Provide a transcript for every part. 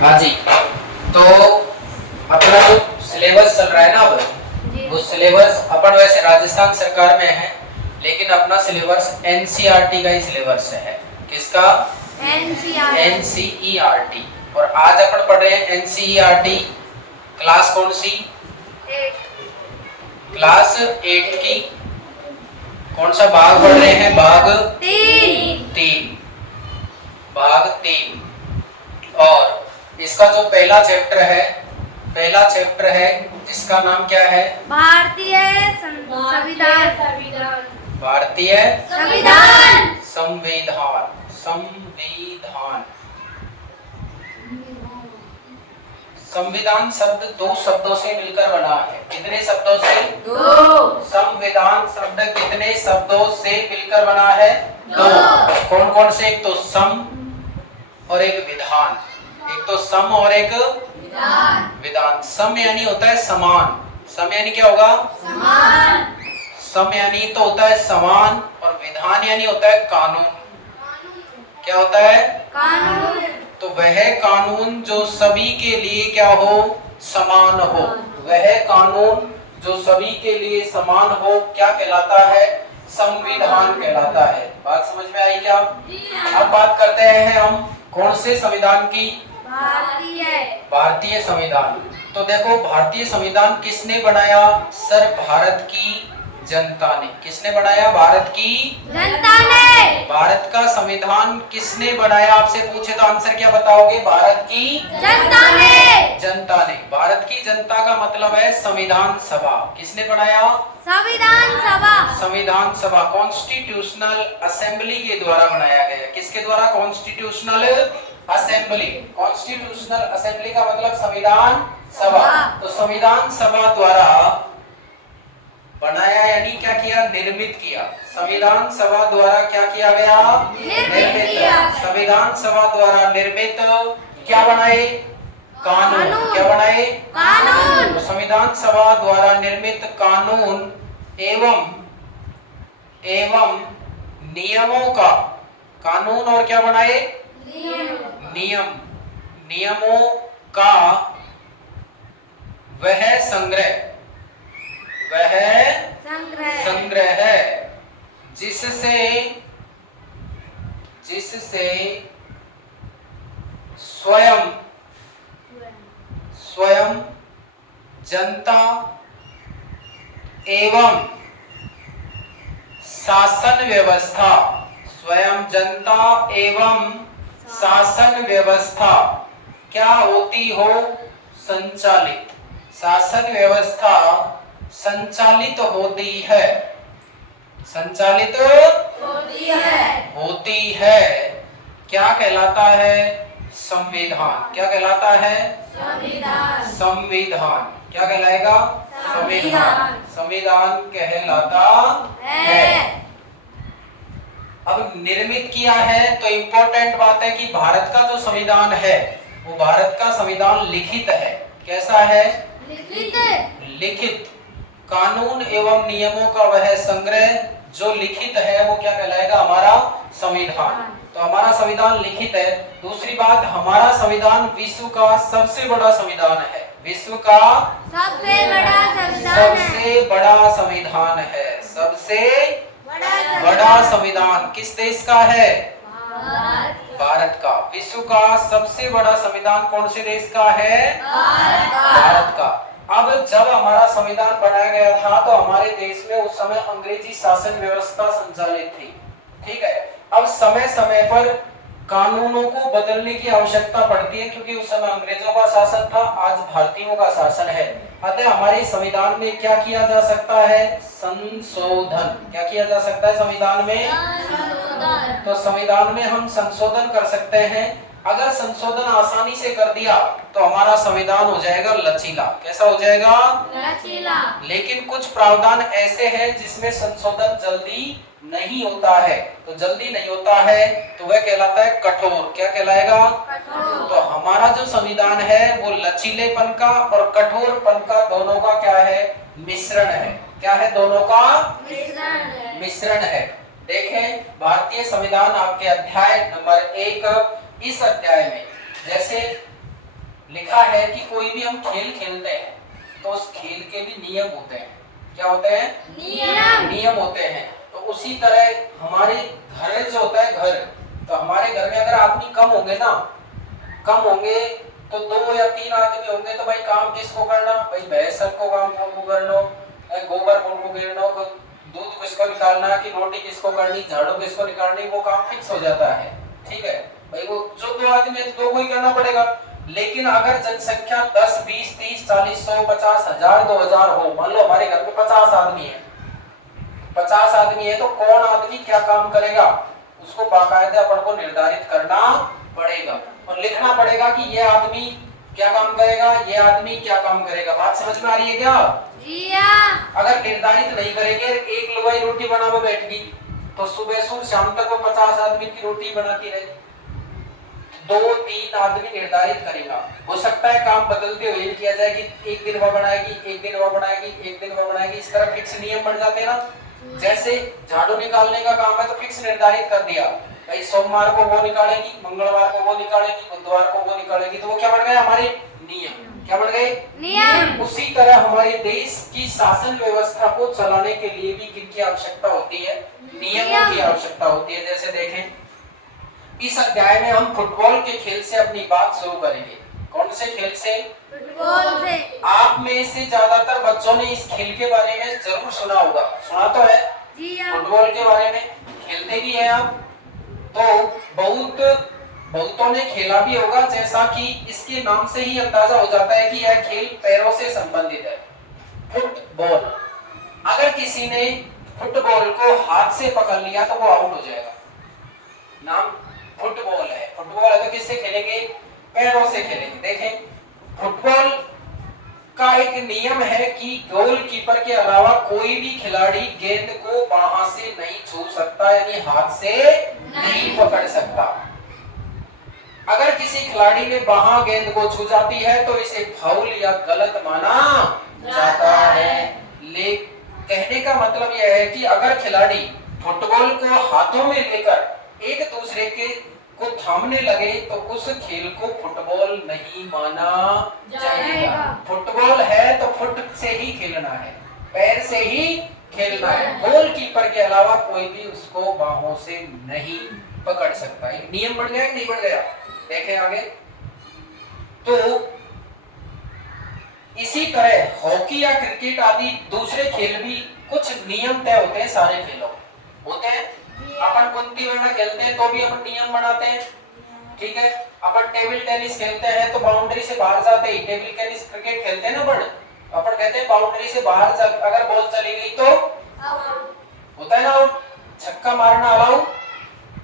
हाँ जी, तो अपना जो सिलेबस चल रहा है ना अब, वो सिलेबस अपन वैसे राजस्थान सरकार में है, लेकिन अपना सिलेबस एनसीईआरटी का ही सिलेबस है। किसका? एनसीईआरटी। और आज अपन पढ़ रहे हैं एनसीईआरटी क्लास कौन सी? क्लास 8 की। कौन सा भाग पढ़ रहे हैं? भाग 3। भाग 3। और इसका जो पहला चैप्टर है जिसका नाम क्या है? भारतीय संविधान। भारतीय संविधान। संविधान शब्द 2 शब्दों से मिलकर बना है। कितने शब्दों से? 2। संविधान शब्द कितने शब्दों से मिलकर बना है? 2। कौन कौन से? एक तो सम और एक विधान। एक तो सम और एक विधान। सम यानी होता है समान। सम यानी क्या होगा? समान। सम यानी तो होता है समान, और विधान यानी होता है कानून। क्या होता है? कानून। तो वह कानून जो सभी के लिए क्या हो? समान हो। वह कानून जो सभी के लिए समान हो क्या कहलाता है? संविधान कहलाता है। बात समझ में आई क्या? अब बात करते हैं हम कौन से संविधान की? भारतीय संविधान। तो देखो, भारतीय संविधान किसने बनाया? सर, भारत की जनता ने। किसने बनाया? भारत की जनता ने। भारत का संविधान किसने बनाया? आपसे पूछे तो आंसर क्या बताओगे? भारत की जनता ने। जनता ने। भारत की जनता का मतलब है संविधान सभा। किसने बनाया? संविधान सभा। संविधान सभा कॉन्स्टिट्यूशनल असेंबली के द्वारा बनाया गया। किसके द्वारा? Constitutional assembly. कॉन्स्टिट्यूशनल असेंबली का मतलब संविधान सभा। तो संविधान सभा द्वारा बनाया यानी क्या किया? निर्मित किया। संविधान सभा द्वारा क्या किया गया? निर्मित किया। संविधान सभा द्वारा निर्मित क्या बनाए? कानून। क्या बनाए? कानून। तो संविधान सभा द्वारा निर्मित कानून एवं नियमों का कानून और क्या बनाए? नियमों का वह संग्रह है जिससे स्वयं जनता एवं शासन व्यवस्था शासन व्यवस्था क्या होती हो? संचालित। शासन व्यवस्था संचालित होती है। संचालित होती है। क्या कहलाता है? संविधान। क्या कहलाता है? संविधान। क्या कहलाएगा? संविधान कहलाता है। अब निर्मित किया है तो इंपॉर्टेंट बात है कि भारत का जो संविधान है वो भारत का संविधान लिखित है। कैसा है? लिखित। कानून एवं नियमों का वह संग्रह जो लिखित है वो क्या कहलाएगा? हमारा संविधान। तो हमारा संविधान लिखित है। दूसरी बात, हमारा संविधान विश्व का सबसे बड़ा संविधान है। विश्व का सबसे बड़ा संविधान है। सबसे बड़ा संविधान किस देश का है? भारत का। विश्व का सबसे बड़ा संविधान कौन से देश का है? भारत का। अब जब हमारा संविधान बनाया गया था तो हमारे देश में उस समय अंग्रेजी शासन व्यवस्था संचालित थी। ठीक है। अब समय समय पर कानूनों को बदलने की आवश्यकता पड़ती है, क्योंकि उस समय अंग्रेजों का शासन था, आज भारतीयों का शासन है। अतः हमारे संविधान में क्या किया जा सकता है? संशोधन। क्या किया जा सकता है संविधान में? तो संविधान में हम संशोधन कर सकते हैं। अगर संशोधन आसानी से कर दिया तो हमारा संविधान हो जाएगा लचीला। कैसा हो जाएगा? लचीला। लेकिन कुछ प्रावधान ऐसे हैं जिसमें संशोधन जल्दी नहीं होता है। तो जल्दी नहीं होता है तो वह कहलाता है कठोर। क्या कहलाएगा? कठोर। तो हमारा जो संविधान है वो लचीलेपन का और कठोरपन का दोनों का क्या है? मिश्रण है। क्या है? दोनों का मिश्रण है। देखें, भारतीय संविधान आपके अध्याय नंबर 1, इस अध्याय में जैसे लिखा है कि कोई भी हम खेल खेलते हैं तो उस खेल के भी नियम होते हैं। क्या होते हैं? नियम होते हैं। तो उसी तरह हमारे घर जो होता है घर, तो हमारे घर में अगर आदमी कम होंगे ना, कम होंगे तो 2 या 3 आदमी होंगे तो भाई काम किसको करना? भाई भैंस को काम को कर लो, गोबर को गिरना, दूध किसको निकालना, कि रोटी किसको करनी, झाड़ू किसको निकालनी, वो काम फिक्स हो जाता है। ठीक है भाई, वो जो 2 आदमी है तो 2 को ही करना पड़ेगा। लेकिन अगर जनसंख्या 10, 20, 30, 40, 100, 50, 1000, 2000 हो, मान लो हमारे घर में 50 आदमी है, 50 आदमी है तो कौन आदमी क्या काम करेगा उसको बाकायदा अपन को निर्धारित करना पड़ेगा और लिखना पड़ेगा कि ये आदमी क्या काम करेगा, ये आदमी क्या काम करेगा। बात समझ में आ रही है क्या? जी हाँ। अगर निर्धारित नहीं करेंगे, एक लुगाई रोटी बनाने बैठ गई तो सुबह से शाम तक वो 50 आदमी की रोटी बनाती रहेगी। 2-3 आदमी निर्धारित करेगा। हो सकता है काम बदलते हुए भी किया जाए कि एक दिन वो बनाएगी, एक दिन वो बनाएगी, एक दिन वो बनाएगी, इस तरह फिक्स नियम बन जाते हैं ना। जैसे झाड़ू निकालने का काम है तो फिक्स निर्धारित कर दिया भाई, सोमवार को वो निकालेगी, मंगलवार को वो निकालेगी, बुधवार को वो निकालेगी, तो वो क्या बन गए? हमारे नियम। क्या बन गए? नियम। उसी तरह हमारे देश की शासन व्यवस्था को चलाने के लिए भी किनकी आवश्यकता होती है? नियमों की आवश्यकता होती है। जैसे देखें, इस अध्याय में हम फुटबॉल के खेल से अपनी बात शुरू करेंगे। कौन से खेल से? फुटबॉल से। आप में से ज्यादातर बच्चों ने इस खेल के बारे में जरूर सुना होगा। सुना तो है? जी हाँ। फुटबॉल के बारे में खेलते भी हैं आप, तो बहुतों ने खेला भी होगा। जैसा कि इसके नाम से ही अंदाजा हो जाता है कि यह खेल पैरों से संबंधित है। फुटबॉल, अगर किसी ने फुटबॉल को हाथ से पकड़ लिया तो वो आउट हो जाएगा। नाम फुटबॉल है। फुटबॉल है तो किससे खेलेंगे? पैरों से खेलेंगे। देखें, फुटबॉल का एक नियम है कि गोलकीपर के अलावा कोई भी खिलाड़ी गेंद को बाह से नहीं छू सकता, यानी हाथ से नहीं पकड़ सकता। अगर किसी खिलाड़ी ने बाह गेंद को छू जाती है तो इसे फाउल या गलत माना जाता है। ले कहने का मतलब यह है कि अगर खिलाड़ी फुटबॉल को हाथों में लेकर एक दूसरे के को थामने लगे तो उस खेल को फुटबॉल नहीं माना जाएगा। फुटबॉल है तो फुट से ही खेलना है, पैर से ही खेलना है। गोलकीपर के अलावा कोई भी उसको बाहों से नहीं पकड़ सकता। एक नियम बढ़ गया कि नहीं बढ़ गया? देखें आगे, तो इसी तरह हॉकी या क्रिकेट आदि दूसरे खेल भी कुछ नियम तय होते हैं। सारे खेलों होते हैं। अपन कुंती वगैरह खेलते हैं तो भी अपन नियम बनाते हैं। ठीक है, अपन टेबल टेनिस खेलते हैं तो बाउंड्री से बाहर जाते ही, टेबल टेनिस क्रिकेट खेलते हैं ना अपन कहते हैं बाउंड्री से बाहर अगर बॉल चली गई तो होता है ना आउट। छक्का मारना अलाउ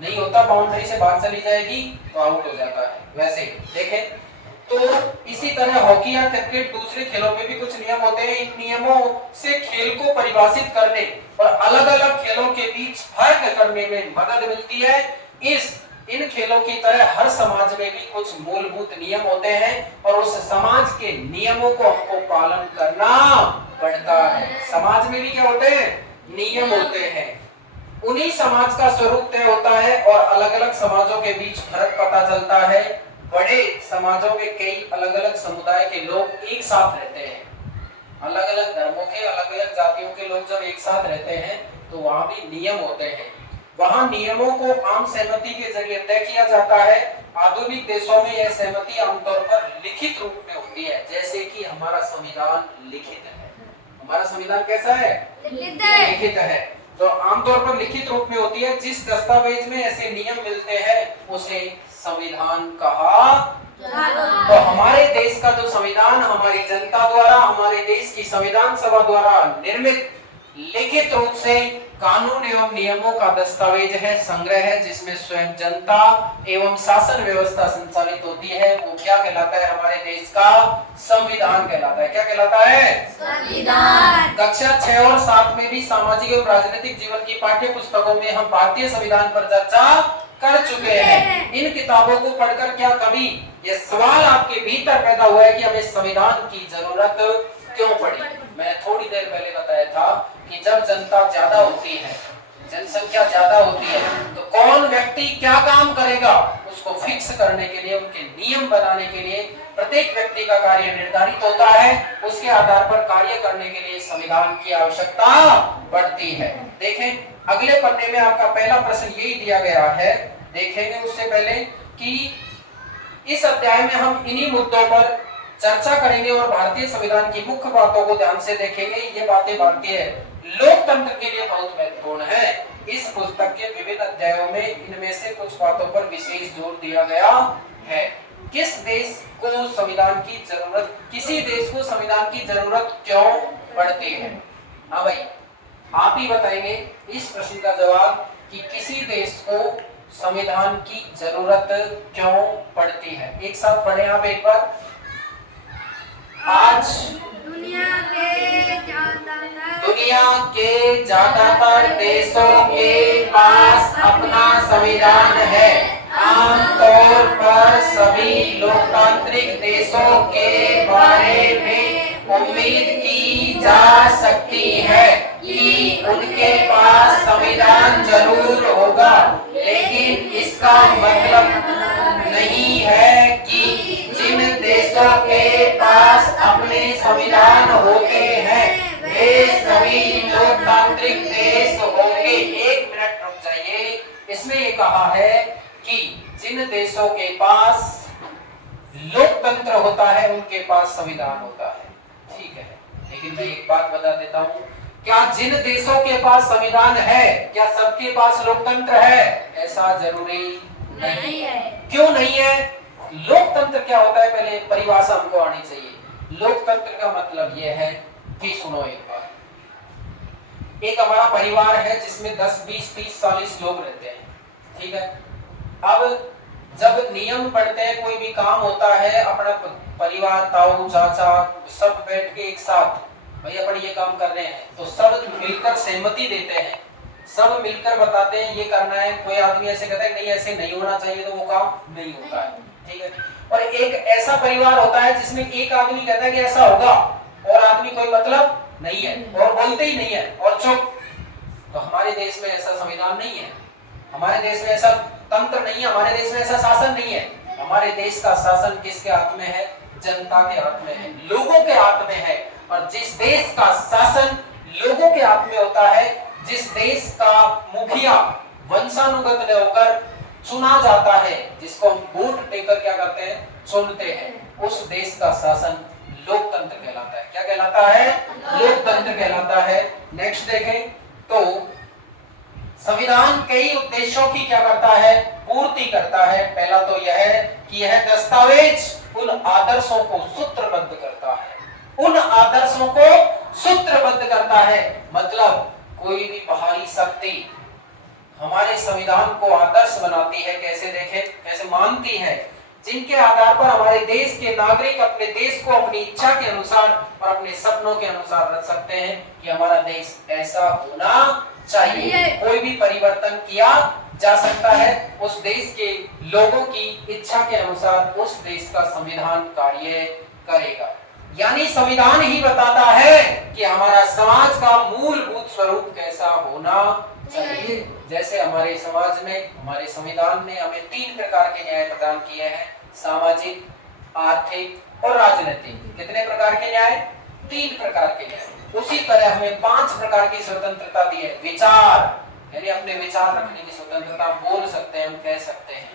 नहीं होता, बाउंड्री से बाहर चली जाएगी तो आउट हो जाता है। वैसे देखें, तो इसी तरह हॉकी या क्रिकेट दूसरे खेलों में भी कुछ नियम होते हैं। इन नियमों से खेल को परिभाषित करने और अलग-अलग खेलों के बीच फर्क करने में मदद मिलती है। इन खेलों की तरह हर समाज में भी कुछ मूलभूत नियम होते हैं और उस समाज के नियमों को हमको पालन करना पड़ता है। समाज में भी क्या होते हैं? नियम होते हैं। उन्हीं समाज का स्वरूप तय होता है और अलग-अलग समाजों के बीच फर्क पता चलता है। बड़े समाजों में कई अलग-अलग समुदाय के लोग एक साथ रहते हैं। अलग-अलग धर्मों के, अलग-अलग जातियों के लोग जब एक साथ रहते हैं तो वहां भी नियम होते हैं। वहां नियमों को आम सहमति के जरिए तय किया जाता है। आधुनिक देशों में यह सहमति आमतौर पर लिखित रूप में होती है, जैसे कि हमारा संविधान लिखित है। हमारा संविधान कैसा है? लिखित है। तो आमतौर पर लिखित रूप में होती है। जिस दस्तावेज में ऐसे नियम मिलते हैं उसे संविधान कहा। तो हमारे देश का जो संविधान हमारी जनता द्वारा, हमारे देश की संविधान सभा द्वारा निर्मित लिखित रूप से कानून एवं नियमों का दस्तावेज है, संग्रह है, जिसमें स्वयं जनता एवं शासन व्यवस्था संचालित होती है। वो क्या कहलाता है? हमारे देश का संविधान कहलाता है। क्या कहलाता है? संविधान। कक्षा 6 और 7 में भी सामाजिक एवं राजनीतिक जीवन की पाठ्य पुस्तकों में हम भारतीय संविधान पर चर्चा कर चुके हैं। इन किताबों को पढ़कर क्या कभी ये सवाल आपके भीतर पैदा हुआ है कि हमें संविधान की जरूरत क्यों पड़ी? मैंने थोड़ी देर पहले बताया था कि जब जनता ज्यादा होती है, जनसंख्या ज्यादा होती है तो कौन व्यक्ति क्या काम करेगा उसको फिक्स करने के लिए, उनके नियम बनाने के लिए प्रत्येक व्यक्ति का कार्य निर्धारित होता है। उसके आधार पर कार्य करने के लिए संविधान की आवश्यकता पड़ती है। देखें अगले पन्ने में आपका पहला प्रश्न यही दिया गया है। देखेंगे उससे पहले कि इस अध्याय में हम इन्हीं मुद्दों पर चर्चा करेंगे और भारतीय संविधान की मुख्य बातों को ध्यान से देखेंगे। ये बातें भारतीय लोकतंत्र के लिए बहुत महत्वपूर्ण है। इस पुस्तक के विभिन्न अध्यायों में इनमें से कुछ बातों पर विशेष जोर दिया गया है। किस देश को संविधान की जरूरत, किसी देश को संविधान की जरूरत क्यों पड़ती है? हाँ भाई, आप ही बताएंगे इस प्रश्न का जवाब कि किसी देश को संविधान की जरूरत क्यों पड़ती है। एक साथ पढ़ें आप एक बार। आज दुनिया के ज्यादातर देशों के पास अपना संविधान है। आमतौर पर सभी लोकतांत्रिक देशों के बारे में उम्मीद की जा सकती है कि उनके पास संविधान जरूर होगा, लेकिन इसका मतलब नहीं है कि जिन देशों के पास अपने संविधान होते हैं वे सभी लोकतांत्रिक देश होंगे। एक मिनट रुक जाइए। इसमें ये कहा है कि जिन देशों के पास लोकतंत्र होता है उनके पास संविधान होता है। ठीक है, लेकिन मैं एक बात बता देता हूं, क्या जिन देशों के पास संविधान है क्या सबके पास लोकतंत्र है? ऐसा जरूरी नहीं है। क्यों नहीं है? लोकतंत्र क्या होता है पहले परिभाषा हमको आनी चाहिए। लोकतंत्र का मतलब यह है कि सुनो एक बार, एक हमारा परिवार है जिसमें 10, 20, 30, 40 लोग रहते हैं। ठीक है, अब जब नियम पढ़ते हैं, कोई भी काम होता है, अपना परिवार, ताऊ चाचा सब बैठ के एक साथ भाई अपन ये काम कर रहे हैं तो सब मिलकर सहमति देते हैं, सब मिलकर बताते हैं ये करना है। कोई आदमी ऐसे कहता है नहीं ऐसे नहीं होना चाहिए तो वो काम नहीं होता है। ठीक है, और एक ऐसा परिवार होता है जिसमें एक आदमी कहता है कि ऐसा होगा और आदमी कोई मतलब नहीं है और बोलते ही नहीं है और चुप। तो हमारे देश में ऐसा संविधान नहीं है, हमारे देश में ऐसा तंत्र नहीं है, हमारे देश में ऐसा शासन नहीं है। हमारे देश का शासन किसके हाथ में है? जनता के हाथ में है, लोगों के हाथ में है। और जिस देश का शासन लोगों के हाथ में होता है, जिस देश का मुखिया वंशानुगत होकर चुना जाता है, जिसको हम वोट देकर क्या करते हैं? चुनते हैं, उस देश का शासन लोकतंत्र कहलाता है। क्या कहलाता है? लोकतंत्र कहलाता है। नेक्स्ट देखें तो संविधान कई उद्देश्यों की क्या करता है? पूर्ति करता है। पहला तो यह है कि यह दस्तावेज उन आदर्शों को सूत्रबद्ध करता है, उन आदर्शों को सूत्रबद्ध करता है। मतलब कोई भी बाहरी शक्ति हमारे संविधान को आदर्श बनाती है। कैसे देखें, कैसे मानती है? जिनके आधार पर हमारे देश के नागरिक अपने देश को अपनी इच्छा के अनुसार और अपने सपनों के अनुसार रख सकते हैं कि हमारा देश ऐसा होना चाहिए। कोई भी परिवर्तन किया जा सकता है, उस देश के लोगों की इच्छा के अनुसार उस देश का संविधान कार्य करेगा। यानी संविधान ही बताता है कि हमारा समाज का मूलभूत स्वरूप कैसा होना चाहिए। जैसे हमारे समाज में, हमारे संविधान ने हमें 3 प्रकार के न्याय प्रदान किए हैं, सामाजिक, आर्थिक और राजनीतिक। कितने प्रकार के न्याय? 3 प्रकार के न्याय। उसी तरह हमें 5 प्रकार की स्वतंत्रता दी है। विचार यानी अपने विचार रखने की स्वतंत्रता, बोल सकते हैं, हम कह सकते हैं।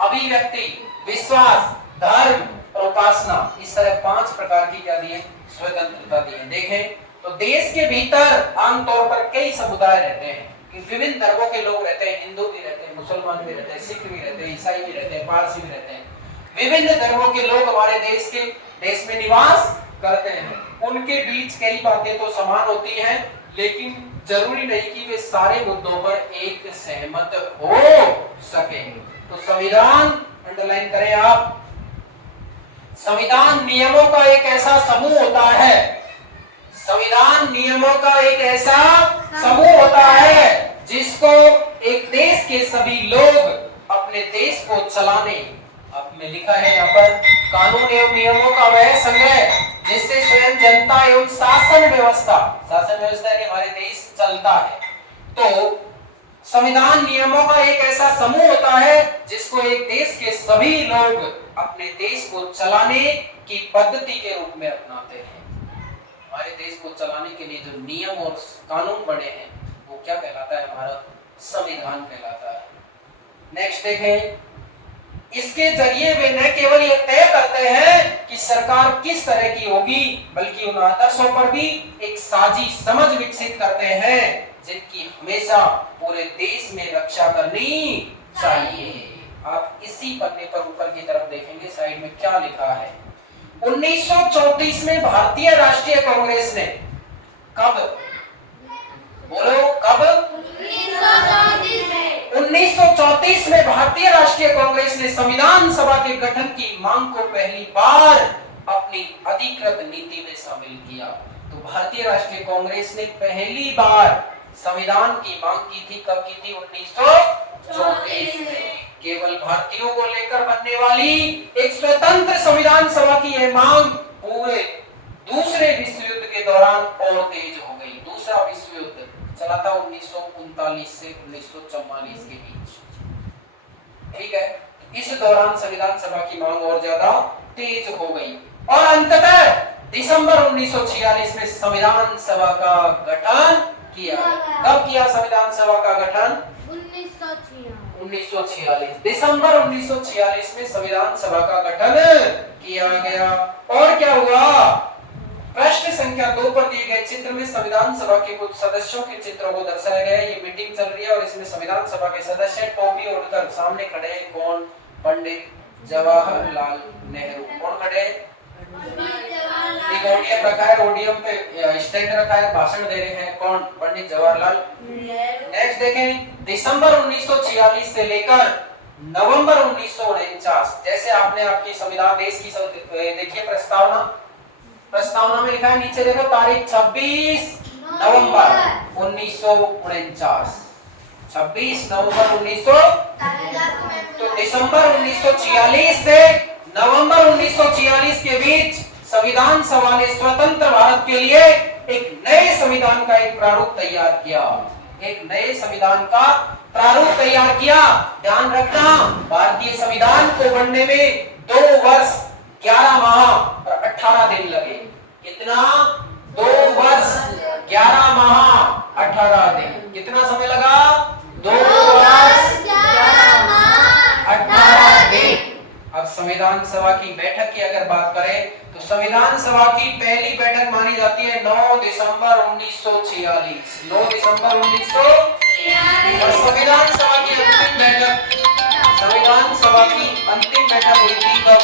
अभिव्यक्ति, विश्वास, धर्म और उपासना, इस तरह 5 प्रकार की क्या दी है? स्वतंत्रता दी है। देखें तो देश के भीतर आमतौर पर कई समुदाय रहते हैं, विभिन्न धर्मों के लोग रहते हैं, हिंदू भी रहते हैं, मुसलमान भी रहते हैं, सिख भी रहते हैं, ईसाई भी रहते हैं, पारसी भी रहते हैं। विभिन्न धर्मों के लोग हमारे देश में निवास करते हैं। उनके बीच कई बातें तो समान होती हैं, लेकिन जरूरी नहीं कि वे सारे मुद्दों पर एक सहमत हो सके। तो संविधान अंडरलाइन करें आप, संविधान नियमों का एक ऐसा समूह होता है, संविधान नियमों का एक ऐसा समूह होता है जिसको एक देश के सभी लोग अपने देश को चलाने, आपने लिखा है यहाँ पर, कानून एवं नियमों का वह संग्रह जिससे स्वयं जनता एवं शासन व्यवस्था यानी हमारे देश चलता है। तो संविधान नियमों का एक ऐसा समूह होता है जिसको एक देश के सभी लोग अपने देश को चलाने की पद्धति के रूप में अपनाते हैं। हमारे देश को चलाने के लिए जो नियम और कानून बने हैं वो क्या कहलाता है? हमारा संविधान कहलाता है। नेक्स्ट देखें, इसके जरिए वे न केवल ये तय करते हैं कि सरकार किस तरह की होगी, बल्कि उन आदर्शों पर भी एक साझी समझ विकसित करते हैं जिनकी हमेशा पूरे देश में रक्षा करनी चाहिए। आप इसी पन्ने पर ऊपर की तरफ देखेंगे, साइड में क्या लिखा है। 1934 में भारतीय राष्ट्रीय कांग्रेस ने कब, बोलो कब? 1934 में भारतीय राष्ट्रीय कांग्रेस ने संविधान सभा के गठन की मांग को पहली बार अपनी अधिकृत नीति में शामिल किया। तो भारतीय राष्ट्रीय कांग्रेस ने पहली बार संविधान की मांग की थी। कब की थी? 1934 में। केवल भारतीयों को लेकर बनने वाली एक स्वतंत्र संविधान सभा की यह मांग पूरे दूसरे विश्व युद्ध के दौरान और तेज हो गई। दूसरा विश्व युद्ध चला था 1939 से 1944 के बीच, ठीक है। इस दौरान संविधान सभा की मांग और ज्यादा तेज हो गई और अंततः दिसंबर 1946 में संविधान सभा का गठन किया। कब किया संविधान सभा का गठन? 1946। दिसंबर 1946 में संविधान सभा का गठन किया गया। और क्या हुआ? प्रश्न संख्या 2 पर दिए गए चित्र में संविधान सभा के कुछ सदस्यों के चित्रों को दर्शाया गया है। ये मीटिंग चल रही है और इसमें संविधान सभा के सदस्य टोपी ओढ़कर सामने खड़े हैं। कौन? पंडित जवाहरलाल नेहरू। कौन खड़े हैं? एक ओडियम रखा है, ओडियम पे स्टैंड रखा है, भाषण दे रहे हैं। कौन? पंडित जवाहरलाल। नेक्स्ट देखें, दिसंबर 1946 से लेकर नवंबर 1949, जैसे आपने आपकी संविधान देश की देखिए प्रस्तावना में लिखा है, नीचे देखो तारीख 26 नवंबर 1949। 26 नवंबर 1900। तो दिसंबर 1946 से नवंबर 1946 के बीच संविधान सभा ने स्वतंत्र भारत के लिए एक नए संविधान का एक प्रारूप तैयार किया। एक नए संविधान का प्रारूप तैयार किया। ध्यान रखना, भारतीय संविधान को बनने में 2 वर्ष 11 माह और 18 दिन लगे। कितना? 2 वर्ष 11 माह 18 दिन। कितना समय लगा? 2 वर्ष 11 माह 18 दिन। अब संविधान सभा की बैठक की अगर बात करें तो संविधान सभा की पहली बैठक मानी जाती है 9 दिसंबर 1946। 9 दिसंबर 1946। और संविधान सभा की अंतिम बैठक हुई थी कब?